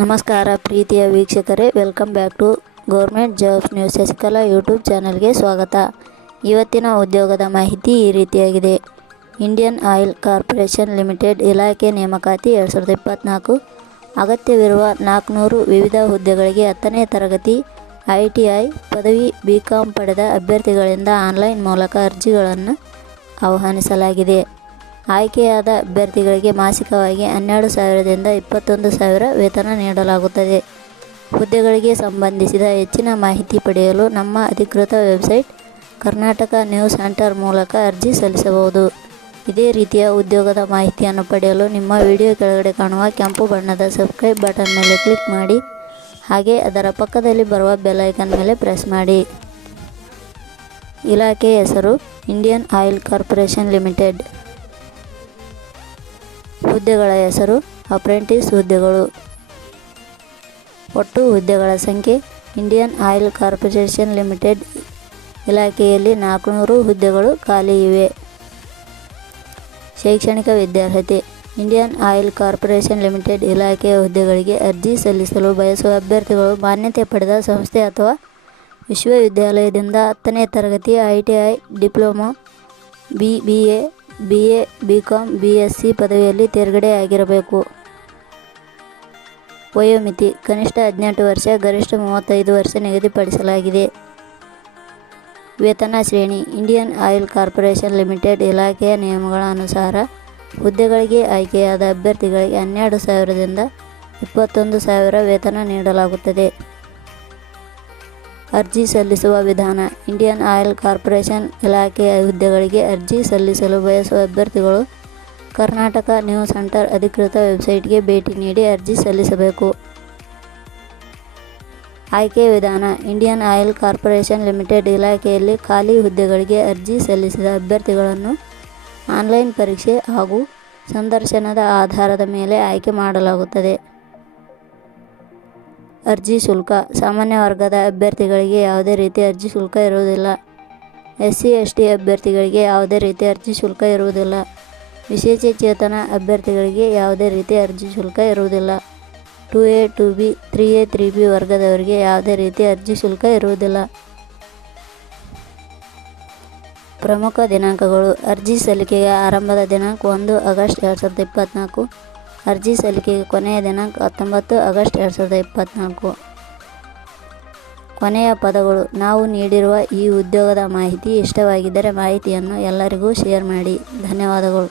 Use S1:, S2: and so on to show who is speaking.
S1: ನಮಸ್ಕಾರ ಪ್ರೀತಿಯ ವೀಕ್ಷಕರೇ welcome back to government jobs news Shashikala YouTube ಚಾನಲ್ಗೆ ಸ್ವಾಗತ. ಇವತ್ತಿನ ಉದ್ಯೋಗದ ಮಾಹಿತಿ ಈ ರೀತಿಯಾಗಿದೆ. ಇಂಡಿಯನ್ ಆಯಿಲ್ ಕಾರ್ಪೊರೇಷನ್ ಲಿಮಿಟೆಡ್ ಇಲಾಖೆ ನೇಮಕಾತಿ ಎರಡು ಸಾವಿರದ ಇಪ್ಪತ್ತ್ನಾಲ್ಕು ಅಗತ್ಯವಿರುವ ನಾಲ್ಕುನೂರು ವಿವಿಧ ಹುದ್ದೆಗಳಿಗೆ ಹತ್ತನೇ ತರಗತಿ, ಐ ಟಿ ಪದವಿ ಬಿ ಕಾಂ ಪಡೆದ ಅಭ್ಯರ್ಥಿಗಳಿಂದ ಆನ್ಲೈನ್ ಮೂಲಕ ಅರ್ಜಿಗಳನ್ನು ಆಹ್ವಾನಿಸಲಾಗಿದೆ. ಆಯ್ಕೆಯಾದ ಅಭ್ಯರ್ಥಿಗಳಿಗೆ ಮಾಸಿಕವಾಗಿ ಹನ್ನೆರಡು ಸಾವಿರದಿಂದ ಇಪ್ಪತ್ತೊಂದು ಸಾವಿರ ವೇತನ ನೀಡಲಾಗುತ್ತದೆ. ಹುದ್ದೆಗಳಿಗೆ ಸಂಬಂಧಿಸಿದ ಹೆಚ್ಚಿನ ಮಾಹಿತಿ ಪಡೆಯಲು ನಮ್ಮ ಅಧಿಕೃತ ವೆಬ್ಸೈಟ್ ಕರ್ನಾಟಕ ನ್ಯೂಸ್ ಸೆಂಟರ್ ಮೂಲಕ ಅರ್ಜಿ ಸಲ್ಲಿಸಬಹುದು. ಇದೇ ರೀತಿಯ ಉದ್ಯೋಗದ ಮಾಹಿತಿಯನ್ನು ಪಡೆಯಲು ನಿಮ್ಮ ವಿಡಿಯೋ ಕೆಳಗಡೆ ಕಾಣುವ ಕೆಂಪು ಬಣ್ಣದ ಸಬ್ಸ್ಕ್ರೈಬ್ ಬಟನ್ ಮೇಲೆ ಕ್ಲಿಕ್ ಮಾಡಿ, ಹಾಗೆ ಅದರ ಪಕ್ಕದಲ್ಲಿ ಬರುವ ಬೆಲೈಕನ್ ಮೇಲೆ ಪ್ರೆಸ್ ಮಾಡಿ. ಇಲಾಖೆ ಹೆಸರು, ಇಂಡಿಯನ್ ಆಯಿಲ್ ಕಾರ್ಪೊರೇಷನ್ ಲಿಮಿಟೆಡ್. ಹುದ್ದೆಗಳ ಹೆಸರು, ಅಪ್ರೆಂಟಿಸ್ ಹುದ್ದೆಗಳು. ಒಟ್ಟು ಹುದ್ದೆಗಳ ಸಂಖ್ಯೆ, ಇಂಡಿಯನ್ ಆಯಿಲ್ ಕಾರ್ಪೊರೇಷನ್ ಲಿಮಿಟೆಡ್ ಇಲಾಖೆಯಲ್ಲಿ ನಾಲ್ಕುನೂರು ಹುದ್ದೆಗಳು ಖಾಲಿ ಇವೆ. ಶೈಕ್ಷಣಿಕ ವಿದ್ಯಾರ್ಹತೆ, ಇಂಡಿಯನ್ ಆಯಿಲ್ ಕಾರ್ಪೊರೇಷನ್ ಲಿಮಿಟೆಡ್ ಇಲಾಖೆಯ ಹುದ್ದೆಗಳಿಗೆ ಅರ್ಜಿ ಸಲ್ಲಿಸಲು ಬಯಸುವ ಅಭ್ಯರ್ಥಿಗಳು ಮಾನ್ಯತೆ ಪಡೆದ ಸಂಸ್ಥೆ ಅಥವಾ ವಿಶ್ವವಿದ್ಯಾಲಯದಿಂದ ಹತ್ತನೇ ತರಗತಿ I T I diploma, B B A B A B com B S C ಪದವಿಯಲ್ಲಿ ತೇರ್ಗಡೆಯಾಗಿರಬೇಕು ವಯೋಮಿತಿ, ಕನಿಷ್ಠ ಹದಿನೆಂಟು ವರ್ಷ, ಗರಿಷ್ಠ ಮೂವತ್ತೈದು ವರ್ಷ ನಿಗದಿಪಡಿಸಲಾಗಿದೆ. ವೇತನ ಶ್ರೇಣಿ, ಇಂಡಿಯನ್ ಆಯಿಲ್ ಕಾರ್ಪೊರೇಷನ್ ಲಿಮಿಟೆಡ್ ಇಲಾಖೆಯ ನಿಯಮಗಳ ಅನುಸಾರ ಹುದ್ದೆಗಳಿಗೆ ಆಯ್ಕೆಯಾದ ಅಭ್ಯರ್ಥಿಗಳಿಗೆ ಹನ್ನೆರಡು ಸಾವಿರದಿಂದ ಇಪ್ಪತ್ತೊಂದು ಸಾವಿರ ವೇತನ ನೀಡಲಾಗುತ್ತದೆ. ಅರ್ಜಿ ಸಲ್ಲಿಸುವ ವಿಧಾನ. ಇಂಡಿಯನ್ ಆಯಿಲ್ ಕಾರ್ಪೊರೇಷನ್ ಇಲಾಖೆಯ ಹುದ್ದೆಗಳಿಗೆ ಅರ್ಜಿ ಸಲ್ಲಿಸಲು ಬಯಸುವ ಅಭ್ಯರ್ಥಿಗಳು ಕರ್ನಾಟಕ ನ್ಯೂಸ್ ಸೆಂಟರ್ ಅಧಿಕೃತ ವೆಬ್ಸೈಟ್ಗೆ ಭೇಟಿ ನೀಡಿ ಅರ್ಜಿ ಸಲ್ಲಿಸಬೇಕು. ಆಯ್ಕೆ ವಿಧಾನ. ಇಂಡಿಯನ್ ಆಯಿಲ್ ಕಾರ್ಪೊರೇಷನ್ ಲಿಮಿಟೆಡ್ ಇಲಾಖೆಯಲ್ಲಿ ಖಾಲಿ ಹುದ್ದೆಗಳಿಗೆ ಅರ್ಜಿ ಸಲ್ಲಿಸಿದ ಅಭ್ಯರ್ಥಿಗಳನ್ನು ಆನ್ಲೈನ್ ಪರೀಕ್ಷೆ ಹಾಗೂ ಸಂದರ್ಶನದ ಆಧಾರದ ಮೇಲೆ ಆಯ್ಕೆ ಮಾಡಲಾಗುತ್ತದೆ. ಅರ್ಜಿ ಶುಲ್ಕ. ಸಾಮಾನ್ಯ ವರ್ಗದ ಅಭ್ಯರ್ಥಿಗಳಿಗೆ ಯಾವುದೇ ರೀತಿ ಅರ್ಜಿ ಶುಲ್ಕ ಇರುವುದಿಲ್ಲ. ಎಸ್ ಸಿ ಎಸ್ ಟಿ ಅಭ್ಯರ್ಥಿಗಳಿಗೆ ಯಾವುದೇ ರೀತಿ ಅರ್ಜಿ ಶುಲ್ಕ ಇರುವುದಿಲ್ಲ. ವಿಶೇಷಚೇತನ ಅಭ್ಯರ್ಥಿಗಳಿಗೆ ಯಾವುದೇ ರೀತಿ ಅರ್ಜಿ ಶುಲ್ಕ ಇರುವುದಿಲ್ಲ. Two A, two B, three A, three B ವರ್ಗದವರಿಗೆ ಯಾವುದೇ ರೀತಿ ಅರ್ಜಿ ಶುಲ್ಕ ಇರುವುದಿಲ್ಲ. ಪ್ರಮುಖ ದಿನಾಂಕಗಳು. ಅರ್ಜಿ ಸಲ್ಲಿಕೆಯ ಆರಂಭದ ದಿನಾಂಕ ಒಂದು ಆಗಸ್ಟ್ ಎರಡು ಸಾವಿರದ ಇಪ್ಪತ್ತ್ನಾಲ್ಕು ಅರ್ಜಿ ಸಲ್ಲಿಕೆಗೆ ಕೊನೆಯ ದಿನಾಂಕ ಹತ್ತೊಂಬತ್ತು ಆಗಸ್ಟ್ ಎರಡು ಸಾವಿರದ ಇಪ್ಪತ್ತ್ನಾಲ್ಕು ಕೊನೆಯ ಪದಗಳು, ನಾವು ನೀಡಿರುವ ಈ ಉದ್ಯೋಗದ ಮಾಹಿತಿ ಇಷ್ಟವಾಗಿದ್ದರೆ ಮಾಹಿತಿಯನ್ನು ಎಲ್ಲರಿಗೂ ಶೇರ್ ಮಾಡಿ. ಧನ್ಯವಾದಗಳು.